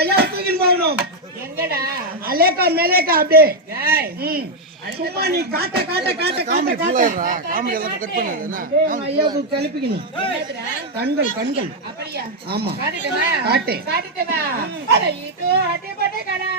ஐயா தூக்கின்னு போகணும். எங்கடா? அலேக்கா மேலேக்கா அப்படியே. ஏய் சும்மா நீ காட்ட காட்ட காட்ட காட்ட காட்ட காமெடி எல்லாம் கட் பண்ணது என்ன ஐயாவுக்கு கழிப்பிக்கணும். கண்கள் கண்கள். அப்படியா? ஆமா காட்டுமா? காட்டு. காட்டுமா? அட இது அடிபட்ட கடா